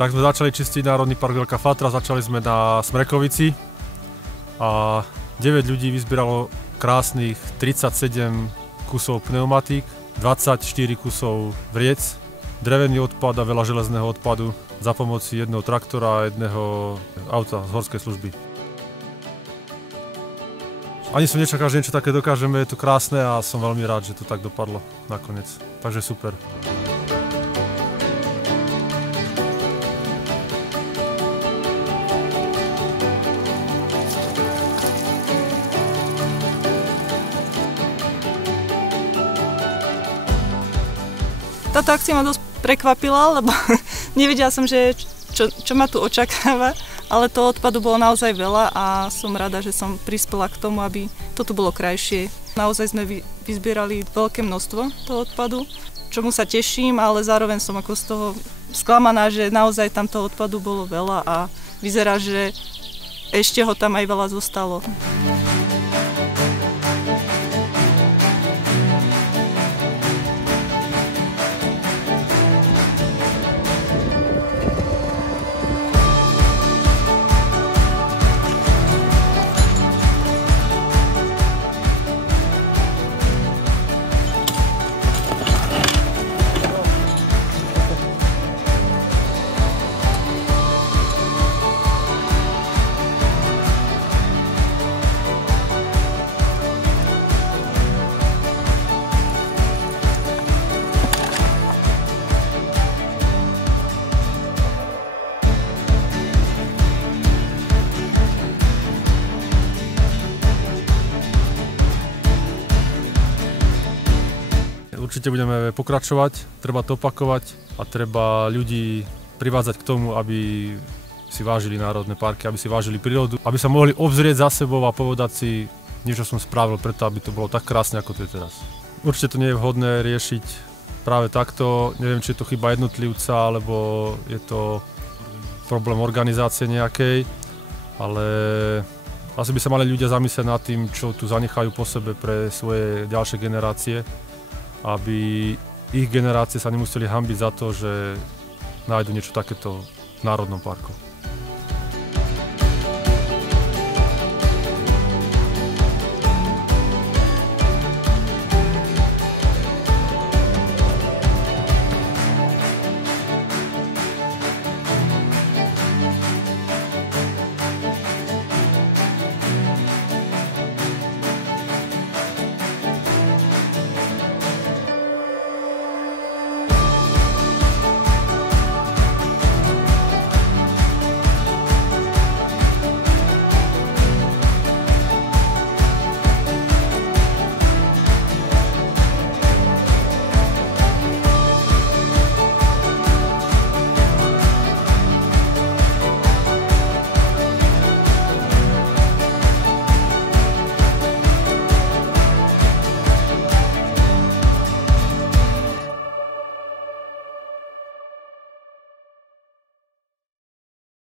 Tak sme začali čistiť Národný park Veľká Fatra, začali sme na Smrekovici a 9 ľudí vyzbieralo krásnych 37 kusov pneumatík, 24 kusov vriec, drevený odpad a veľa železného odpadu za pomoci jedného traktora a jedného auta z horskej služby. Ani som nečakal, že niečo také dokážeme, je to krásne a som veľmi rád, že to tak dopadlo nakoniec. Takže super. Táto akcia ma dosť prekvapila, lebo nevedela som, že čo ma tu očakáva, ale toho odpadu bolo naozaj veľa a som rada, že som prispela k tomu, aby to tu bolo krajšie. Naozaj sme vyzbierali veľké množstvo toho odpadu, čomu sa teším, ale zároveň som ako z toho sklamaná, že naozaj tam toho odpadu bolo veľa a vyzerá, že ešte ho tam aj veľa zostalo. Určite budeme pokračovať, treba to opakovať a treba ľudí privádzať k tomu, aby si vážili národné parky, aby si vážili prírodu, aby sa mohli obzrieť za sebou a povedať si, niečo som spravil preto, aby to bolo tak krásne, ako to je teraz. Určite to nie je vhodné riešiť práve takto, neviem, či je to chyba jednotlivca, alebo je to problém organizácie nejakej, ale asi by sa mali ľudia zamyslieť nad tým, čo tu zanechajú po sebe pre svoje ďalšie generácie, aby ich generácie sa nemuseli hanbiť za to, že nájdu niečo takéto v Národnom parku.